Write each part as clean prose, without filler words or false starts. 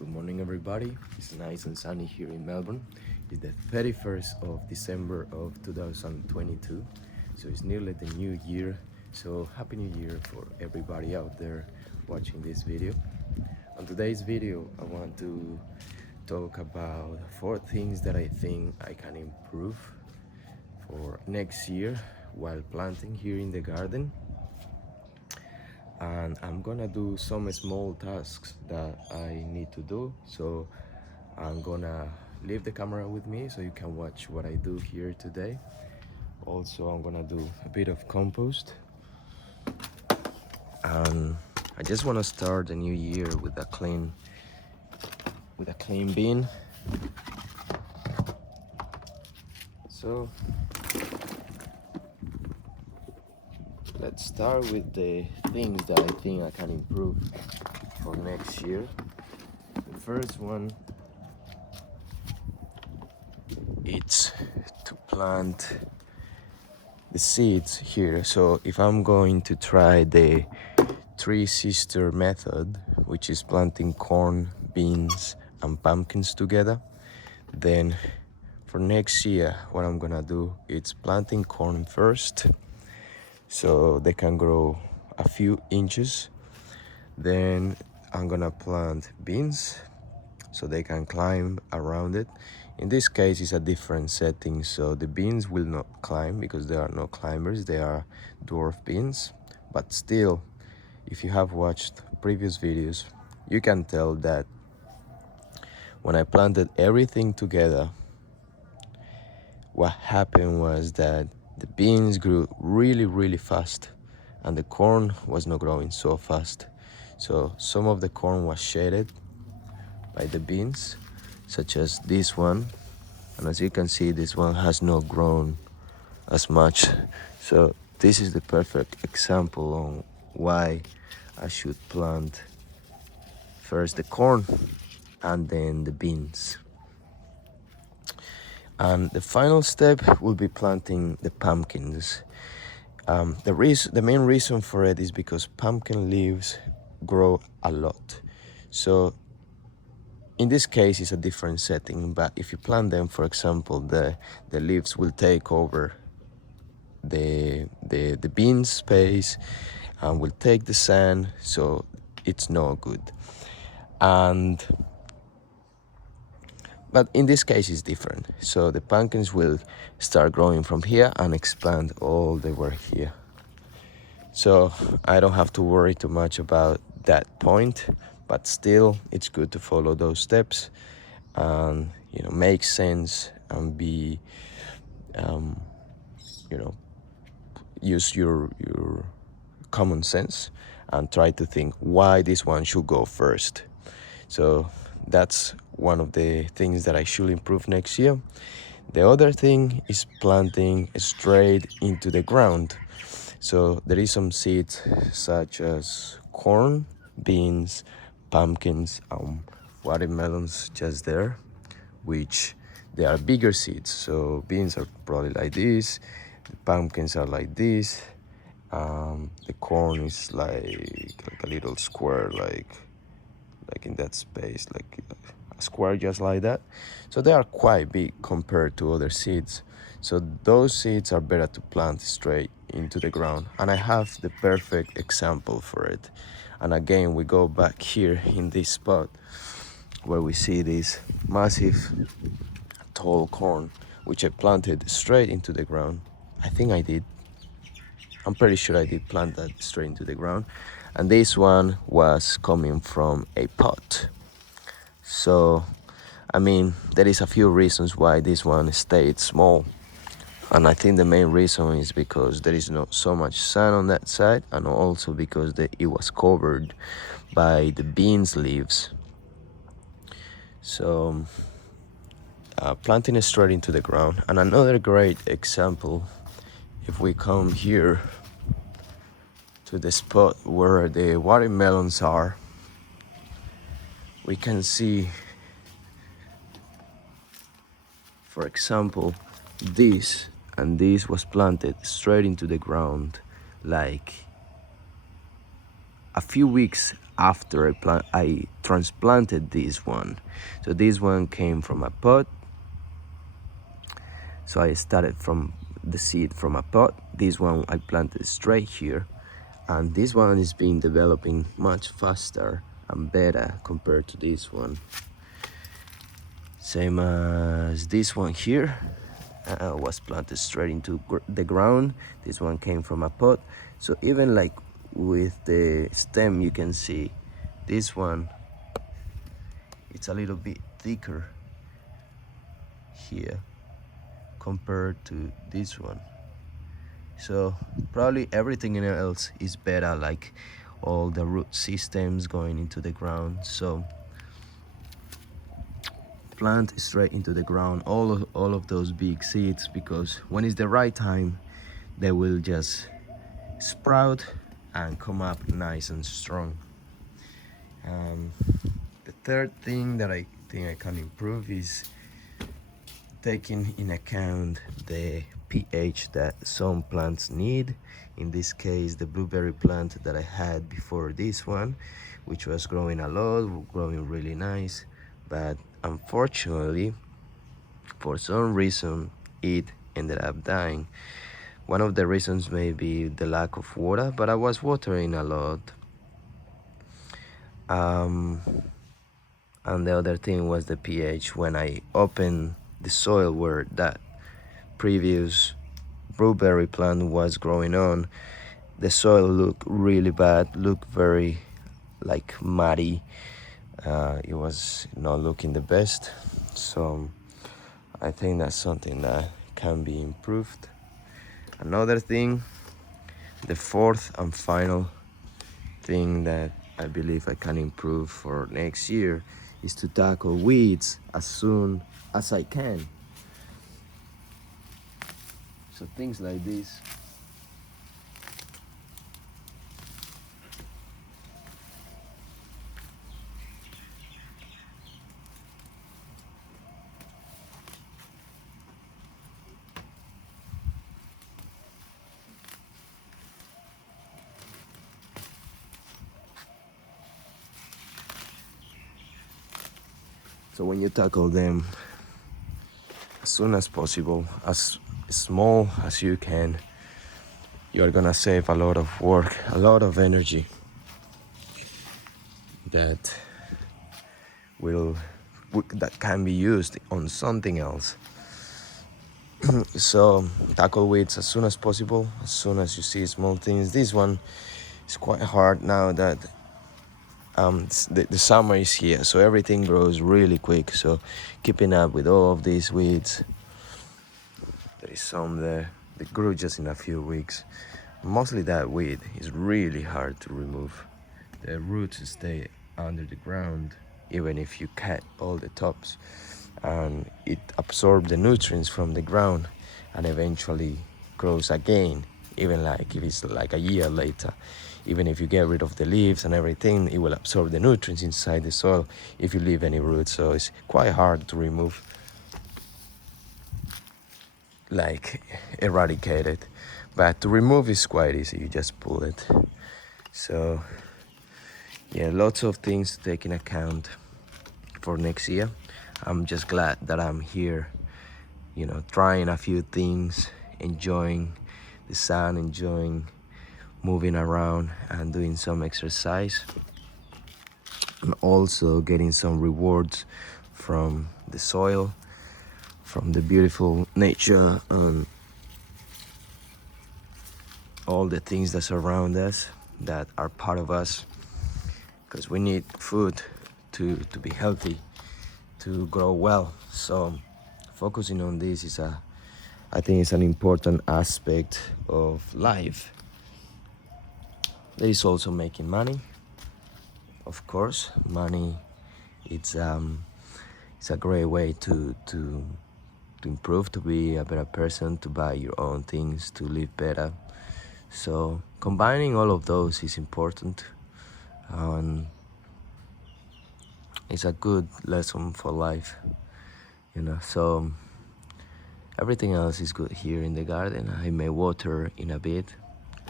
Good morning, everybody. It's nice and sunny here in Melbourne. It's the 31st of December of 2022, so it's nearly the new year. So happy new year for everybody out there watching this video. On today's video, I want to talk about 4 things that I think I can improve for next year while planting here in the garden. And I'm gonna do some small tasks that I need to do, so I'm gonna leave the camera with me so you can watch what I do here today. Also, I'm gonna do a bit of compost, and I just want to start the new year with a clean bin. So let's start with the things that I think I can improve for next year. The first one, it's to plant the seeds here. So if I'm going to try the three sister method, which is planting corn, beans and pumpkins together, then for next year what I'm gonna do is planting corn first, so they can grow a few inches. Then I'm gonna plant beans so they can climb around it. In this case, it's a different setting, so the beans will not climb because they are not climbers, they are dwarf beans. But still, if you have watched previous videos, you can tell that when I planted everything together, what happened was that the beans grew really fast and the corn was not growing so fast. So some of the corn was shaded by the beans, such as this one, and as you can see, this one has not grown as much. So this is the perfect example on why I should plant first the corn and then the beans. And the final step will be planting the pumpkins. The main reason for it is because pumpkin leaves grow a lot. So in this case, it's a different setting, but if you plant them, for example, the leaves will take over the bean space and will take the sand, so it's not good. But in this case, it's different. So the pumpkins will start growing from here and expand all the way here. So I don't have to worry too much about that point, but still it's good to follow those steps and make sense and be use your common sense and try to think why this one should go first. So that's one of the things that I should improve next year. The other thing is planting straight into the ground. So there is some seeds such as corn, beans, pumpkins, watermelons just there, which they are bigger seeds. So beans are probably like this, the pumpkins are like this, the corn is like a little square, like in that space, like a square just like that. So they are quite big compared to other seeds. So those seeds are better to plant straight into the ground, and I have the perfect example for it. And again, we go back here in this spot where we see this massive tall corn, which I planted straight into the ground. I'm pretty sure I did plant that straight into the ground. And this one was coming from a pot. So, there is a few reasons why this one stayed small. And I think the main reason is because there is not so much sun on that side, and also because it was covered by the beans leaves. So, planting it straight into the ground. And another great example, if we come here to the spot where the watermelons are, we can see, for example, this was planted straight into the ground like a few weeks after I transplanted this one. So this one came from a pot. So I started from the seed from a pot. This one I planted straight here, and this one is being developing much faster and better compared to this one. Same as this one here, was planted straight into the ground. This one came from a pot. So even like with the stem, you can see this one, it's a little bit thicker here compared to this one. So probably everything else is better, like all the root systems going into the ground. So plant straight into the ground all of those big seeds, because when it's the right time, they will just sprout and come up nice and strong. The third thing that I think I can improve is taking in account the pH that some plants need. In this case, the blueberry plant that I had before this one, which was growing a lot, growing really nice, but unfortunately, for some reason, it ended up dying. One of the reasons may be the lack of water, but I was watering a lot. And the other thing was the pH. When I opened the soil where that previous blueberry plant was growing on, the soil looked really bad, looked very like muddy. It was not looking the best. So I think that's something that can be improved. Another thing, the fourth and final thing that I believe I can improve for next year, is to tackle weeds as soon as I can. So things like this. So when you tackle them as soon as possible, as small as you can, you're gonna save a lot of work, a lot of energy that that can be used on something else. So tackle weeds as soon as possible, as soon as you see small things. This one is quite hard now that the summer is here, so everything grows really quick. So keeping up with all of these weeds, there is some there that grew just in a few weeks. Mostly that weed is really hard to remove. The roots stay under the ground even if you cut all the tops, and it absorbs the nutrients from the ground and eventually grows again, even like if it's like a year later. Even if you get rid of the leaves and everything, it will absorb the nutrients inside the soil if you leave any roots. So it's quite hard to remove, like eradicate it. But to remove is quite easy, you just pull it. So yeah, lots of things to take in account for next year. I'm just glad that I'm here, trying a few things, enjoying the sun, enjoying moving around and doing some exercise, and also getting some rewards from the soil, from the beautiful nature, and all the things that surround us, that are part of us, because we need food to be healthy, to grow well. So focusing on this I think it's an important aspect of life. There is also making money. Of course, money, it's a great way to improve, to be a better person, to buy your own things, to live better. So combining all of those is important, and it's a good lesson for life, So everything else is good here in the garden. I may water in a bit,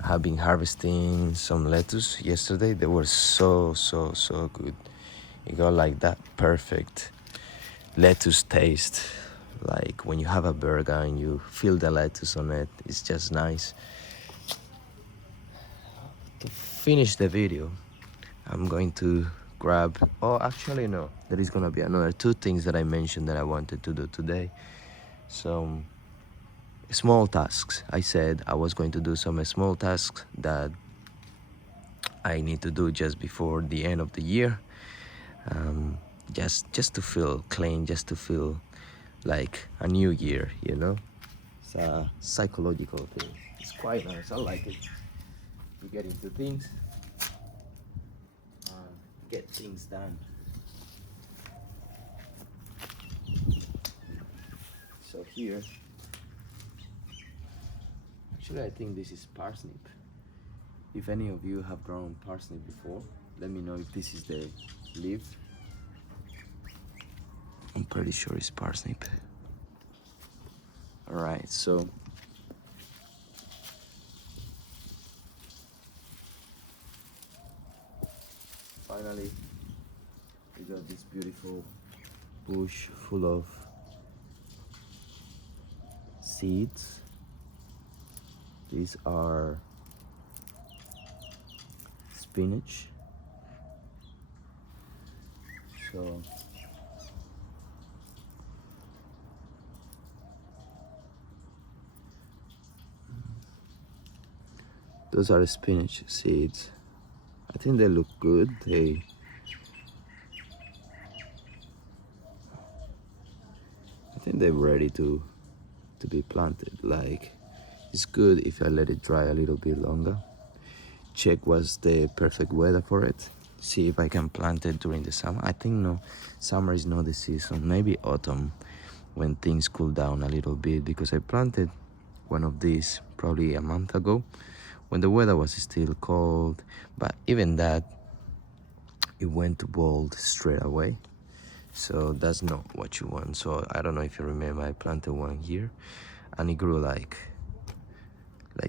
have been harvesting some lettuce yesterday. They were so good. You got like that perfect lettuce taste, like when you have a burger and you feel the lettuce on it. It's just nice. To finish the video, I'm going to grab, oh actually no, there is gonna be another two things that I mentioned that I wanted to do today. Some small tasks. I said I was going to do some small tasks that I need to do just before the end of the year, just to feel clean, just to feel like a new year, you know. It's a psychological thing. It's quite nice. I like it. To get into things, get things done. So here, actually I think this is parsnip. If any of you have grown parsnip before, let me know if this is the leaf. I'm pretty sure it's parsnip. Alright, so finally we got this beautiful bush full of seeds. These are spinach. So those are spinach seeds. I think they look good. I think they're ready to be planted. Like, it's good if I let it dry a little bit longer. Check what's the perfect weather for it. See if I can plant it during the summer. I think no, summer is not the season. Maybe autumn, when things cool down a little bit, because I planted one of these probably a month ago when the weather was still cold, but even that, it went to bold straight away. So that's not what you want. So I don't know if you remember, I planted one here and it grew like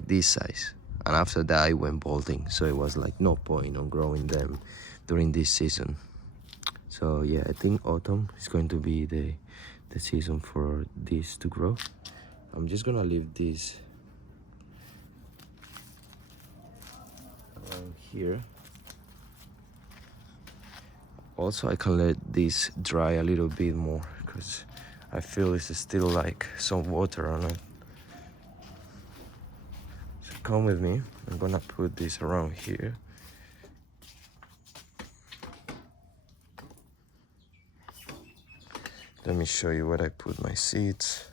this size, and after that I went bolting, so it was like no point on growing them during this season. So yeah, I think autumn is going to be the season for this to grow. I'm just gonna leave this around here. Also, I can let this dry a little bit more because I feel it's still like some water on it. So come with me. I'm gonna put this around here. Let me show you where I put my seeds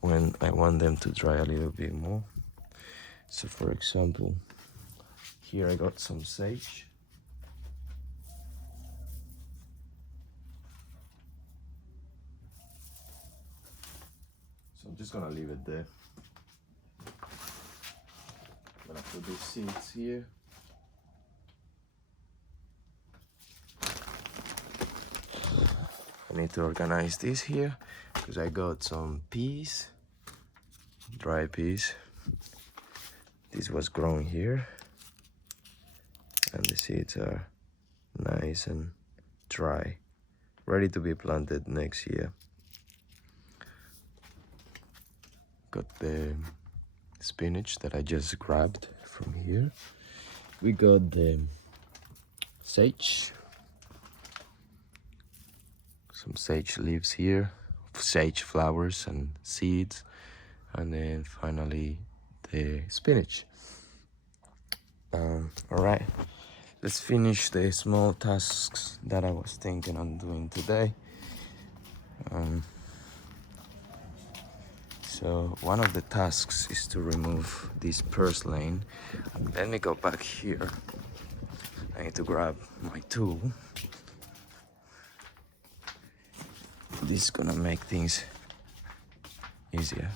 when I want them to dry a little bit more. So for example, here I got some sage. So I'm just gonna leave it there. I'm gonna put these seeds here. I need to organize this here because I got some peas, dry peas. This was grown here and the seeds are nice and dry, ready to be planted next year. Got the spinach that I just grabbed from here. We got the sage, some sage leaves here, sage flowers and seeds, and then finally the spinach. All right, let's finish the small tasks that I was thinking on doing today. So one of the tasks is to remove this purslane. Let me go back here. I need to grab my tool. This is gonna make things easier.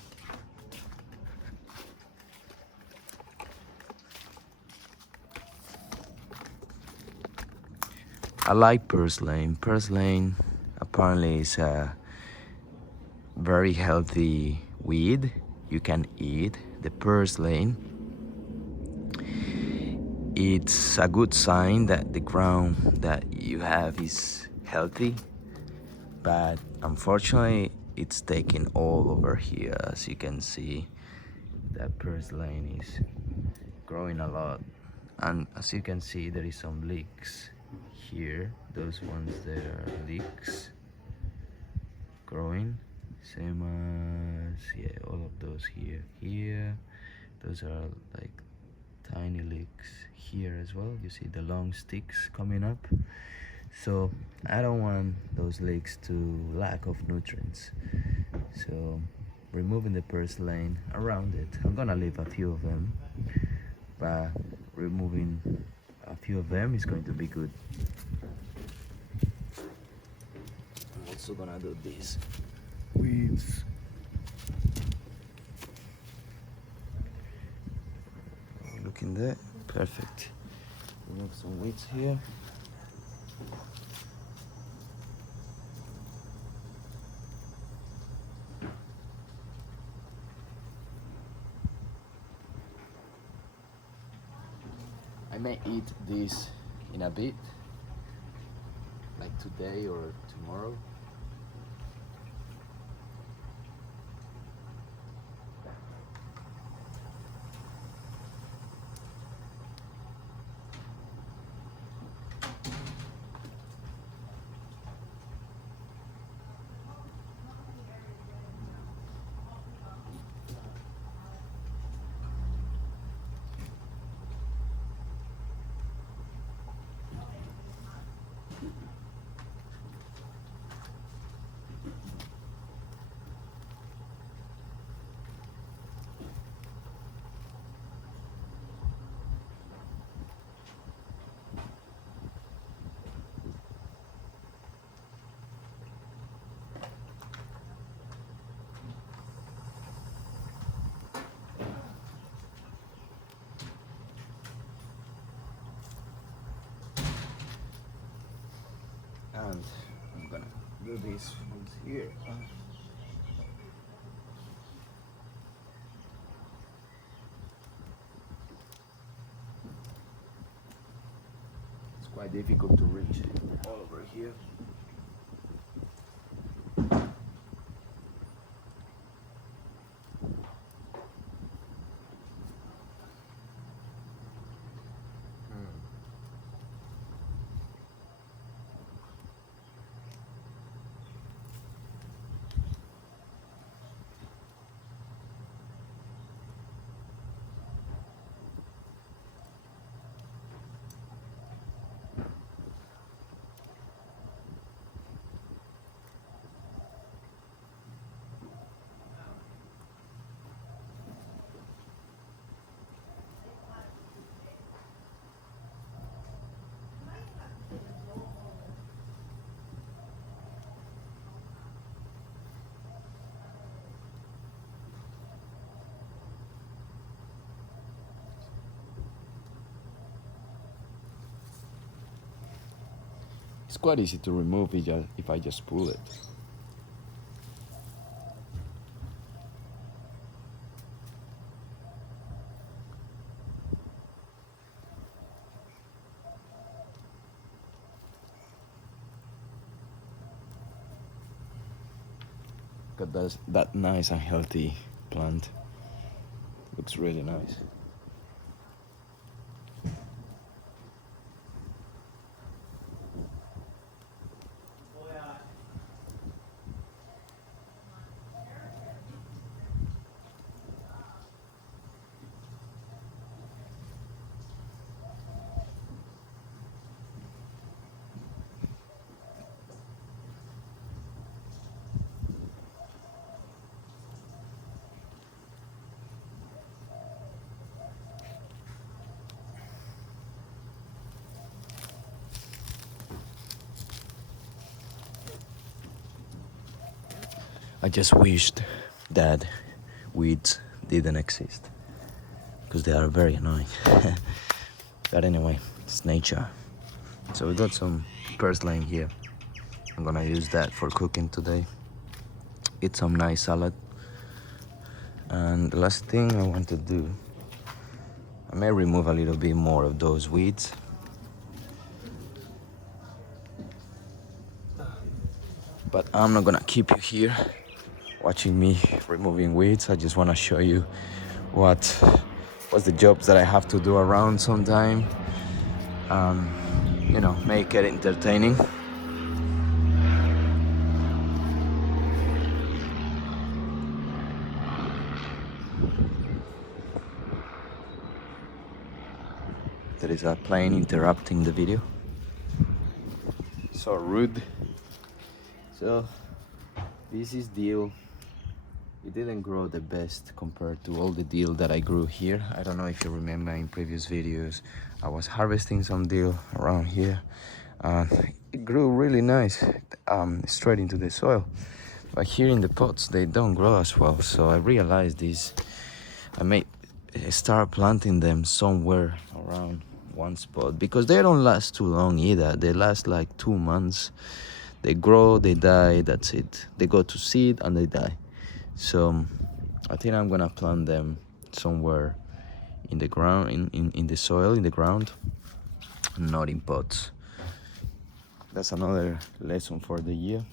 I like purslane. Purslane apparently is a very healthy weed. You can eat the purslane, it's a good sign that the ground that you have is healthy. But unfortunately, it's taken all over here. As you can see, that purslane is growing a lot, and as you can see, there is some leaks here. Those ones there are leaks growing, same as, yeah, all of those here. Those are like tiny leaks here as well. You see the long sticks coming up. So I don't want those leeks to lack of nutrients, so removing the purslane around it. I'm gonna leave a few of them, but removing a few of them is going to be good. I'm also gonna do this weeds. Looking there, perfect. Remove some weeds here. I may eat this in a bit, like today or tomorrow. And I'm gonna do this ones here. It's quite difficult to reach all over here. It's quite easy to remove it if I just pull it. Got that nice and healthy plant. Looks really nice. I just wished that weeds didn't exist, because they are very annoying. But anyway, it's nature. So we got some purslane here. I'm gonna use that for cooking today. Eat some nice salad. And the last thing I want to do, I may remove a little bit more of those weeds. But I'm not gonna keep you here watching me removing weeds. I just wanna show you what's the jobs that I have to do around sometime. You know, make it entertaining. There is a plane interrupting the video. So rude. So this is deal. It didn't grow the best compared to all the deal that I grew here. I don't know if you remember in previous videos, I was harvesting some deal around here. It grew really nice, straight into the soil. But here in the pots, they don't grow as well. So I realized this. I may start planting them somewhere around one spot, because they don't last too long either. They last like 2 months. They grow, they die, that's it. They go to seed and they die. So I think I'm gonna plant them somewhere in the ground, in the soil, in the ground, not in pots. That's another lesson for the year.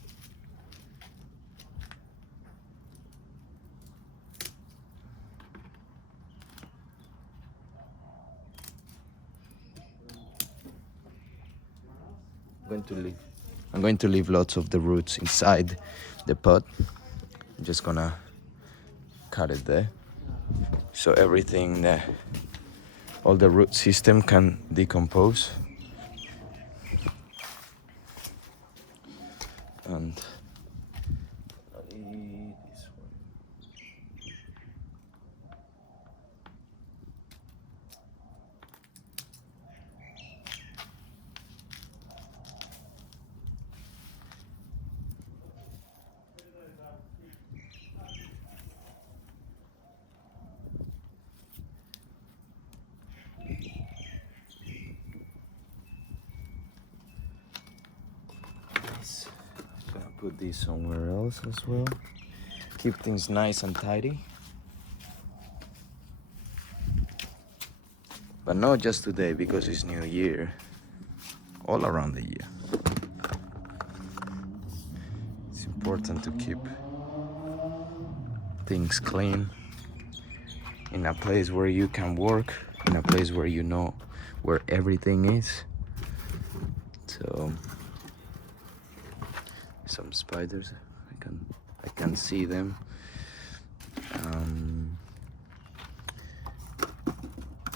I'm going to leave lots of the roots inside the pot. I'm just gonna cut it there, so everything, all the root system can decompose. And this one. Gonna put this somewhere else as well. Keep things nice and tidy. But not just today, because it's New Year. All around the year. It's important to keep things clean, in a place where you can work, in a place where you know where everything is. So some spiders, I can see them.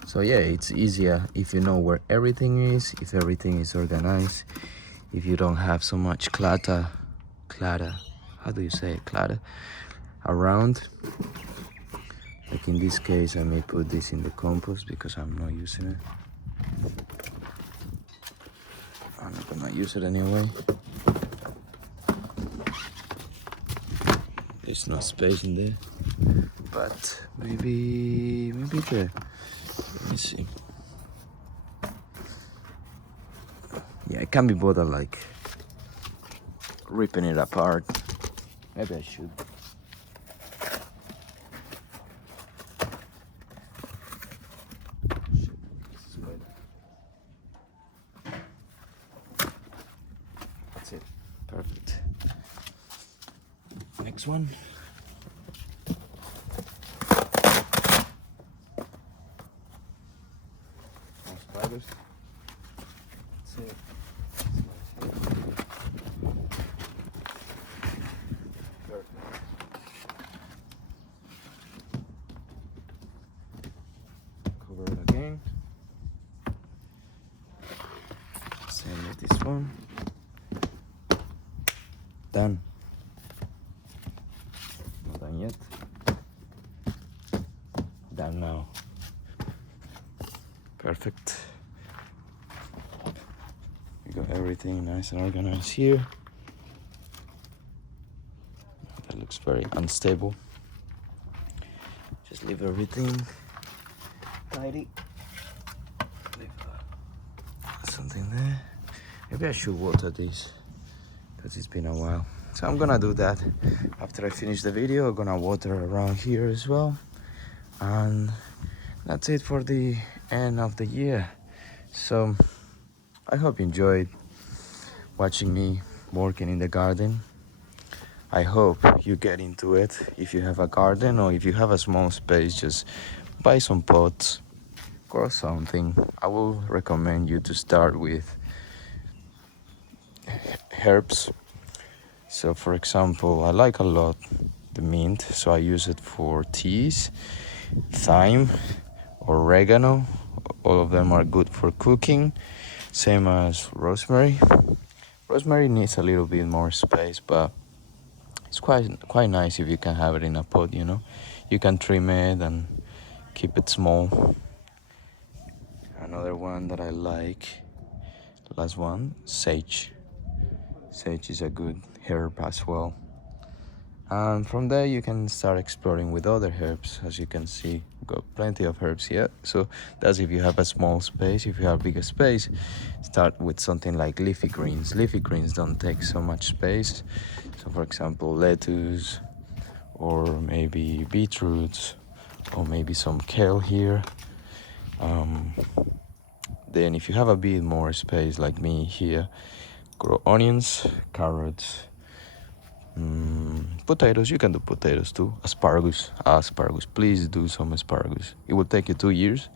So yeah, it's easier if you know where everything is, if everything is organized, if you don't have so much clutter, how do you say it, clutter around. Like in this case, I may put this in the compost because I'm not using it. I'm not gonna use it anyway. There's no space in there, but maybe there. Let me see. Yeah, I can't be bothered like ripping it apart. Maybe I should. That's it. Perfect. Next one. More spiders. That's it. Perfect. Cover it again. Same with this one. Done. Not done yet. Done now. Perfect. We got everything nice and organized here. That looks very unstable. Just leave everything tidy. Leave something there. Maybe I should water this because it's been a while. So I'm gonna do that after I finish the video. I'm gonna water around here as well, and that's it for the end of the year. So I hope you enjoyed watching me working in the garden. I hope you get into it. If you have a garden or if you have a small space, just buy some pots, grow something. I will recommend you to start with herbs. So for example, I like a lot the mint, so I use it for teas, thyme, oregano. All of them are good for cooking. Same as rosemary. Rosemary needs a little bit more space, but it's quite nice if you can have it in a pot, you know. You can trim it and keep it small. Another one that I like, last one, sage. Sage is a good herb as well. And from there you can start exploring with other herbs. As you can see, got plenty of herbs here. So that's if you have a small space. If you have bigger space, start with something like leafy greens. Leafy greens don't take so much space. So for example, lettuce, or maybe beetroots, or maybe some kale here. Then if you have a bit more space like me here, grow onions, carrots, potatoes. You can do potatoes too. Asparagus, please do some asparagus. It will take you 2 years,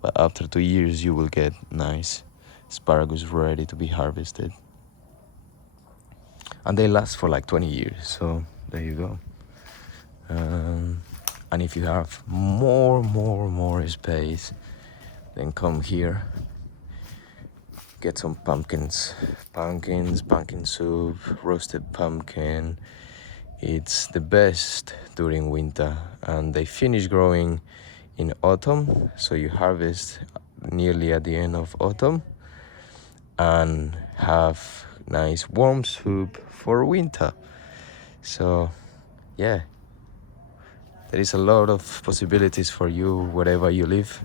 but after 2 years you will get nice asparagus ready to be harvested, and they last for like 20 years. So there you go. And if you have more space, then come here, get some pumpkin soup, roasted pumpkin. It's the best during winter, and they finish growing in autumn, so you harvest nearly at the end of autumn and have nice warm soup for winter. So yeah, there is a lot of possibilities for you wherever you live.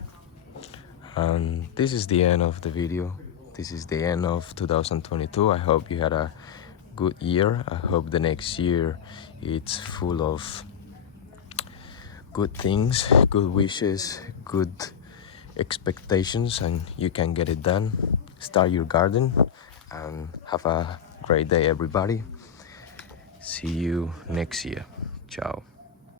And this is the end of the video. This is the end of 2022. I hope you had a good year. I hope the next year it's full of good things, good wishes, good expectations, and you can get it done. Start your garden and have a great day, everybody. See you next year. Ciao.